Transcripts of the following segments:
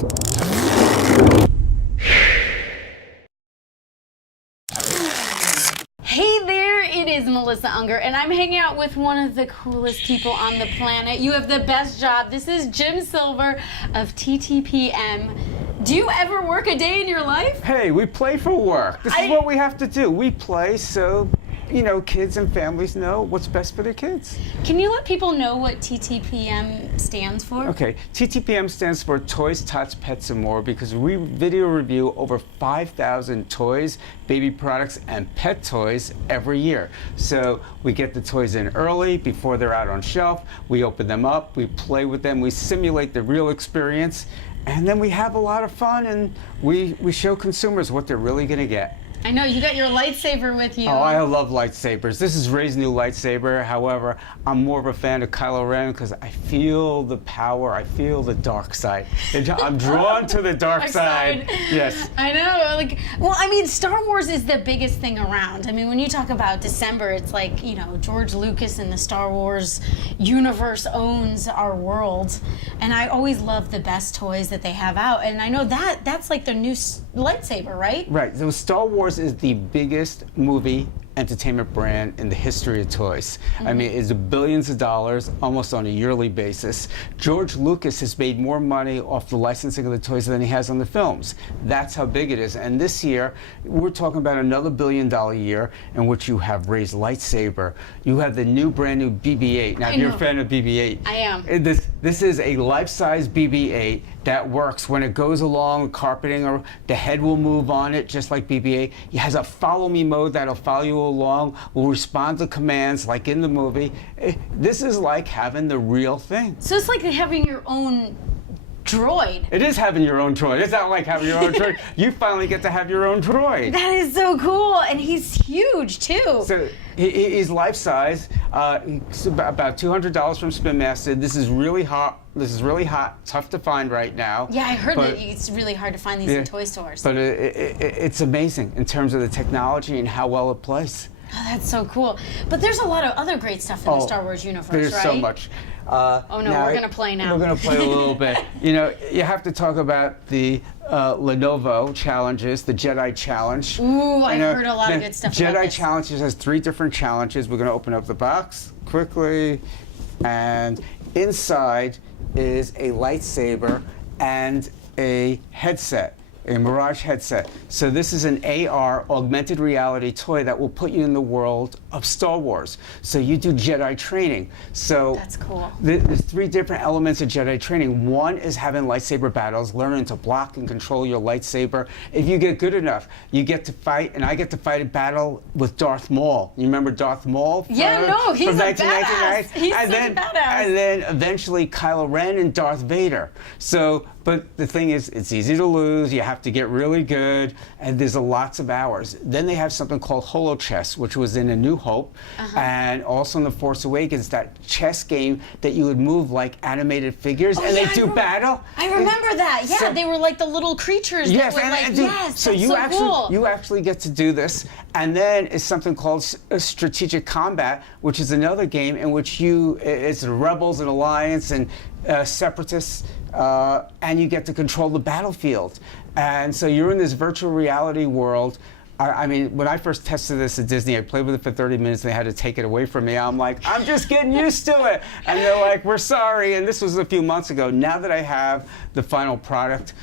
Hey there, it is Emerson Unger, and I'm hanging out with one of the coolest people on the planet. You have the best job. This is Jim Silver of TTPM. Do you ever work a day in your life? Hey, we play for work. This is what we have to do. We play so, you know, kids and families know what's best for their kids. Can you let people know what TTPM stands for? Okay, TTPM stands for Toys, Tots, Pets, and More because we video review over 5,000 toys, baby products, and pet toys every year. So we get the toys in early before they're out on shelf. We open them up, we play with them, we simulate the real experience, and then we have a lot of fun and we show consumers what they're really going to get. I know, you got your lightsaber with you. Oh, I love lightsabers. This is Rey's new lightsaber. However, I'm more of a fan of Kylo Ren because I feel the power, I feel the dark side. I'm drawn to the dark side. Yes. I know. Well, I mean, Star Wars is the biggest thing around. I mean, when you talk about December, it's like, you know, George Lucas and the Star Wars universe owns our world. And I always love the best toys that they have out. And I know that's like their new lightsaber, right? Right. So Star Wars is the biggest movie entertainment brand in the history of toys. I mean, it's billions of dollars almost on a yearly basis. George Lucas has made more money off the licensing of the toys than he has on the films. That's how big it is. And this year, we're talking about another $1 billion year in which you have Rey's lightsaber. You have the new brand new BB-8. Now, if you're a fan of BB-8, I am. This is a life-size BB-8 that works when it goes along carpeting, or the head will move on it just like BB-8. It has a follow me mode that'll follow you along, will respond to commands like in the movie. This is like having the real thing. So it's like having your own droid. It is having your own droid. It's not like having your own droid. You finally get to have your own droid. That is so cool, and he's huge too. So he's life-size. It's about $200 from Spin Master. This is really hot. This is really hot. Tough to find right now. Yeah, I heard that it's really hard to find these in toy stores. But it's amazing in terms of the technology and how well it plays. Oh, that's so cool. But there's a lot of other great stuff in the Star Wars universe, there's right? So much. Oh no, we're going to play now. We're going to play a little bit. You know, you have to talk about the Lenovo challenges, the Jedi Challenge. Ooh, I heard a lot of good stuff about this. Jedi Challenges has 3 different challenges. We're going to open up the box quickly, and inside is a lightsaber and a headset. A Mirage headset. So this is an AR, augmented reality toy that will put you in the world of Star Wars. So you do Jedi training. So that's cool. There's 3 different elements of Jedi training. One is having lightsaber battles, learning to block and control your lightsaber. If you get good enough, you get to fight, and I get to fight a battle with Darth Maul. You remember Darth Maul? He's a badass. He's and such a badass. And then eventually Kylo Ren and Darth Vader. So, but the thing is, it's easy to lose. You have to get really good, and there's lots of hours. Then they have something called Holo Chess, which was in A New Hope, and also in The Force Awakens, that chess game that you would move like animated figures, and they do battle. I remember that. Yeah, so, they were like the little creatures. Yes, that were like, yes. So you actually get to do this, and then it's something called Strategic Combat, which is another game in which it's the Rebels and Alliance and Separatists, and you get to control the battlefield. And so you're in this virtual reality world. I mean, when I first tested this at Disney, I played with it for 30 minutes, and they had to take it away from me. I'm like, I'm just getting used to it. And they're like, we're sorry. And this was a few months ago. Now that I have the final product,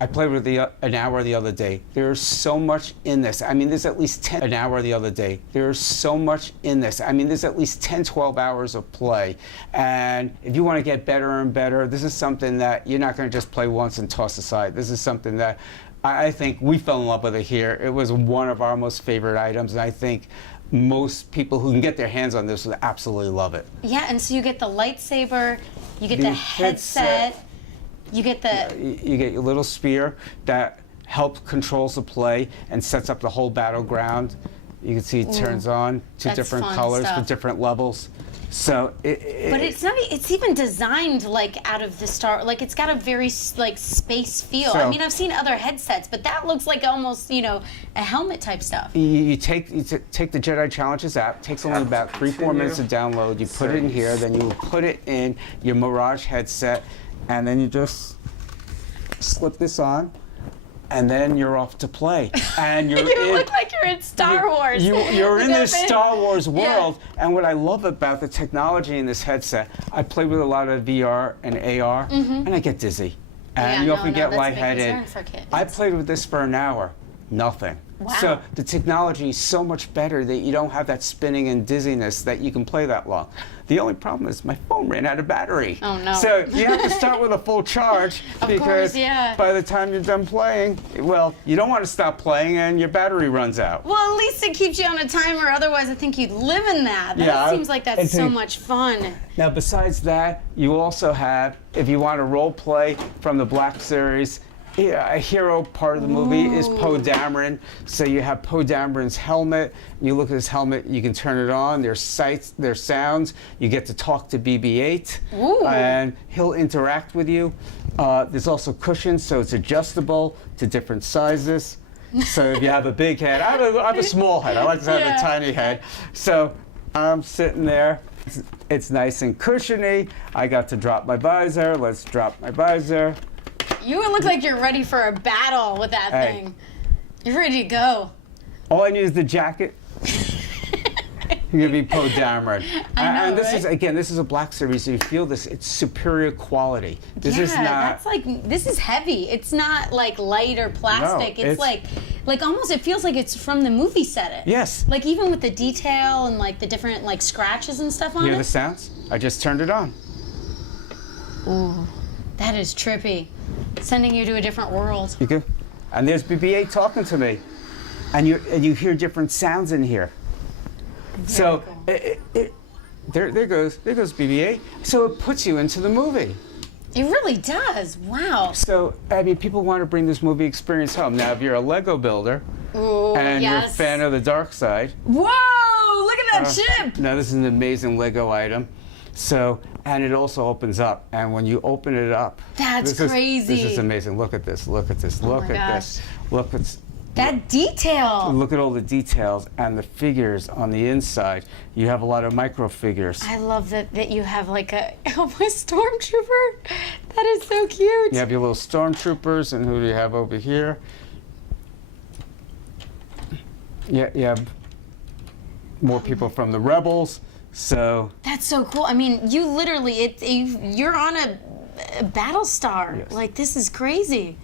I played with it an hour the other day. There's so much in this. I mean, there's at least 10 an hour the other day. There's so much in this. I mean, there's at least 10, 12 hours of play. And if you want to get better and better, this is something that you're not going to just play once and toss aside. This is something that I think we fell in love with it here. It was one of our most favorite items, and I think most people who can get their hands on this will absolutely love it. Yeah, and so you get the lightsaber, you get the headset. You get you get your little spear that helps controls the play and sets up the whole battleground. You can see it turns on to different colors for different levels. So but it's not. It's even designed like out of the Star. Like it's got a very like space feel. I mean, I've seen other headsets, but that looks like almost a helmet type stuff. You take the Jedi Challenges app. It takes only about 3-4 minutes to download. You put it in here, then you put it in your Mirage headset, and then you just slip this on, and then you're off to play. And you're You look like you're in Star Wars. You're in this Okay. Star Wars Yeah. world. And what I love about the technology in this headset, I play with a lot of VR and AR, and I get dizzy. And Yeah, you no, often no, get that's a big lightheaded. concern for kids. I played with this for an hour. Nothing. Wow. So the technology is so much better that you don't have that spinning and dizziness that you can play that long. The only problem is my phone ran out of battery. Oh, no. So you have to start with a full charge because course, yeah. by the time you're done playing, well, you don't want to stop playing and your battery runs out. Well, at least it keeps you on a timer. Otherwise, I think you'd live in that. That Yeah, seems like that's and so to- much fun. Now, besides that, you also have, if you want to role play from the Black Series, a hero part of the movie is Poe Dameron. So you have Poe Dameron's helmet. You look at his helmet, you can turn it on. There's sights, there's sounds. You get to talk to BB-8, Ooh. and he'll interact with you. There's also cushions, so it's adjustable to different sizes. So if you have a big head, I have a small head. I like to have Yeah. a tiny head. So I'm sitting there. It's nice and cushiony. I got to drop my visor. Let's drop my visor. You look like you're ready for a battle with that Hey. thing. You're ready to go. All I need is the jacket. You're gonna be Poe Dameron. I know, and this right? is, again, this is a Black Series, so you feel this, it's superior quality. This yeah, is not, that's like, this is heavy. It's not like light or plastic. No, it's like almost, it feels like it's from the movie set. yes. Like even with the detail and like the different like scratches and stuff on You hear it. the sounds? I just turned it on. Ooh, that is trippy. Sending you to a different world. You can, and there's BB-8 talking to me. And you hear different sounds in here. So cool. there goes BB-8. So it puts you into the movie. It really does. Wow. So I mean, people want to bring this movie experience home. Now, if you're a Lego builder Ooh, and you're a yes. fan of the dark side, Whoa! Look at that ship. now this is an amazing Lego item. So, and it also opens up, and when you open it up, That's this crazy. Is amazing. Look at this. Look at this. Look my at this. Look at. That detail. Look at all the details and the figures on the inside. You have a lot of micro figures. I love that you have like a stormtrooper. That is so cute. You have your little stormtroopers, and who do you have over here? Yeah, you have more people from the rebels. So That's so cool. I mean, you literally, you're on a battle star. Yes. Like, this is crazy.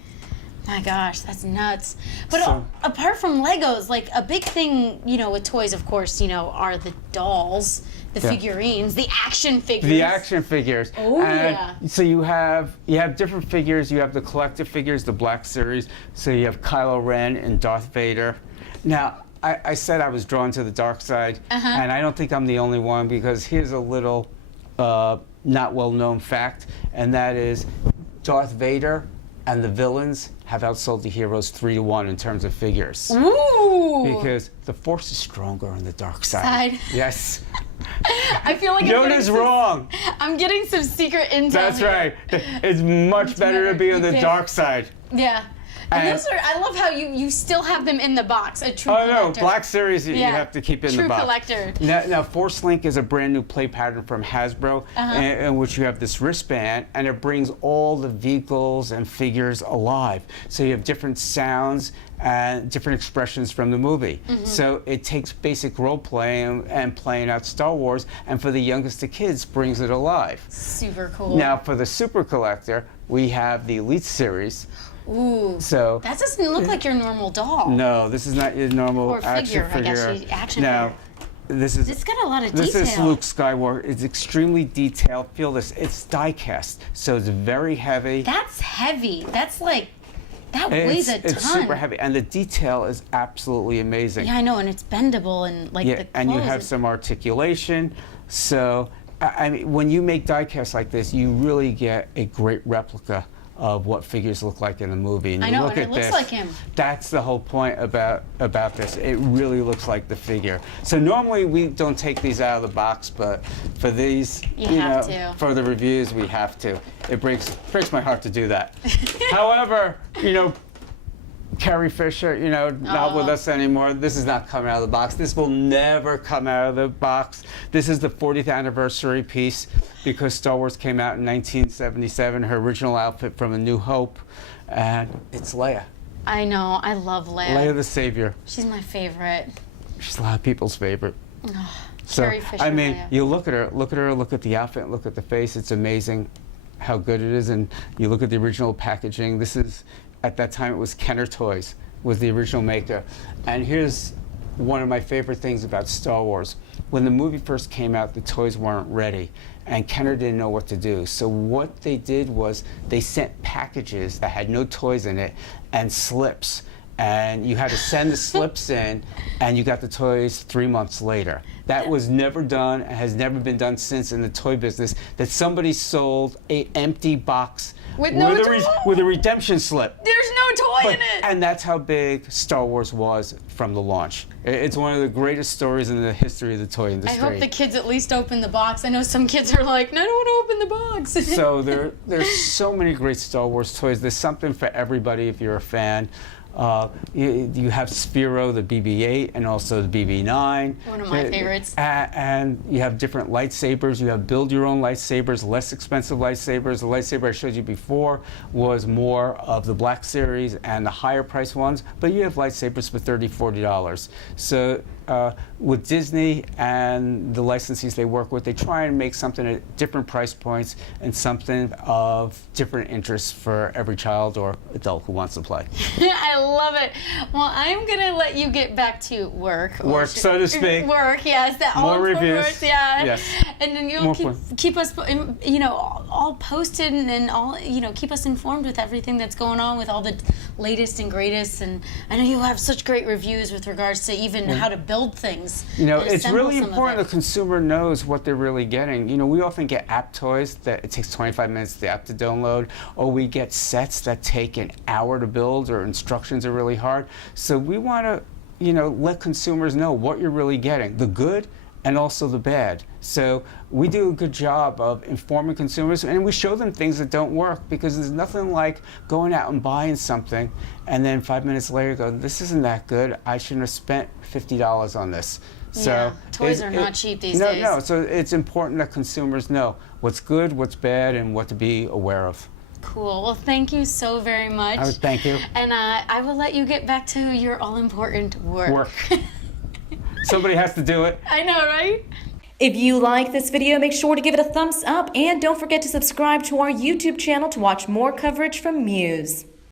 My gosh, that's nuts. But So- apart from Legos, like a big thing, with toys, of course, are the dolls, the Yeah. figurines, the action figures. the action figures. Oh, and yeah. So you have different figures. You have the collective figures, the Black Series. So you have Kylo Ren and Darth Vader. Now, I said I was drawn to the dark side, and I don't think I'm the only one, because here's a little not well-known fact, and that is Darth Vader and the villains have outsold the heroes 3-1 in terms of figures. Ooh. Because the Force is stronger on the dark side. Side. Yes. I feel like Yoda's wrong. I'm getting some secret intel. That's here. right. It's much better to be on the Okay. dark side. Yeah. And And- those are, I love how you still have them in the box. A true Oh no, collector. Black Series you Yeah. have to keep in True the box. collector. Now, Force Link is a brand new play pattern from Hasbro, in which you have this wristband, and it brings all the vehicles and figures alive. So you have different sounds and different expressions from the movie. So it takes basic role playing and playing out Star Wars, and for the youngest of kids, brings it alive. Super cool. Now, for the super collector, we have the Elite Series. Ooh. So That doesn't look like your normal doll. no, this is not your normal Or action figure, I guess figure. action Now, this is It's got a lot of this is detail. Luke Skywalker. It's extremely detailed. Feel this. It's die cast, so it's very heavy. That's heavy. That's like, that weighs a ton. It's super heavy, and the detail is absolutely amazing. Yeah, I know, and it's bendable and like Yeah, the and you clothes have is- some articulation. So, I mean, when you make die casts like this, you really get a great replica of what figures look like in the movie. And I you know, look and at it looks this, like him. That's the whole point about this. It really looks like the figure. So normally we don't take these out of the box, but for these, You have to. for the reviews, we have to. It breaks my heart to do that. However, Carrie Fisher, you know, not with us anymore. This is not coming out of the box. This will never come out of the box. This is the 40th anniversary piece because Star Wars came out in 1977, her original outfit from A New Hope, and it's Leia. I know. I love Leia. Leia the Savior. She's my favorite. She's a lot of people's favorite. So, Carrie Fisher, I mean, Leia. you look at her, look at the outfit, look at the face. It's amazing how good it is. And you look at the original packaging. This is, at that time, it was Kenner Toys, was the original maker. And here's one of my favorite things about Star Wars. When the movie first came out, the toys weren't ready, and Kenner didn't know what to do. So what they did was they sent packages that had no toys in it and slips. And you had to send the slips in, and you got the toys 3 months later. That was never done, and has never been done since in the toy business, that somebody sold an empty box with a redemption slip. There's no toy in it. And that's how big Star Wars was from the launch. It's one of the greatest stories in the history of the toy industry. I hope the kids at least open the box. I know some kids are like, no, I don't want to open the box. So there's so many great Star Wars toys. There's something for everybody if you're a fan. You have Sphero, the BB-8, and also the BB-9. One of my favorites. And you have different lightsabers. You have build-your-own lightsabers, less expensive lightsabers. The lightsaber I showed you before was more of the Black Series and the higher-priced ones, but you have lightsabers for $30, $40. So with Disney and the licensees they work with, they try and make something at different price points and something of different interests for every child or adult who wants to play. I love it. Well, I'm going to let you get back to work. Work, so to speak. Work, yes. That More all reviews. Works, yeah. Yes. And then you'll keep us, you know, all posted and all, you know, keep us informed with everything that's going on with all the latest and greatest. And I know you have such great reviews with regards to even how to build things. You know, it's really important the consumer knows what they're really getting. You know, we often get app toys that it takes 25 minutes for the app to download, or we get sets that take an hour to build, or instructions are really hard. So we want to, you know, let consumers know what you're really getting, the good and also the bad. So we do a good job of informing consumers, and we show them things that don't work, because there's nothing like going out and buying something and then 5 minutes later go, this isn't that good, I shouldn't have spent $50 on this. So toys are not cheap these days. No, so it's important that consumers know what's good, what's bad, and what to be aware of. Cool. Well, thank you so very much. Thank you. And I will let you get back to your all-important work. Somebody has to do it. I know, right? If you like this video, make sure to give it a thumbs up, and don't forget to subscribe to our YouTube channel to watch more coverage from MUSE.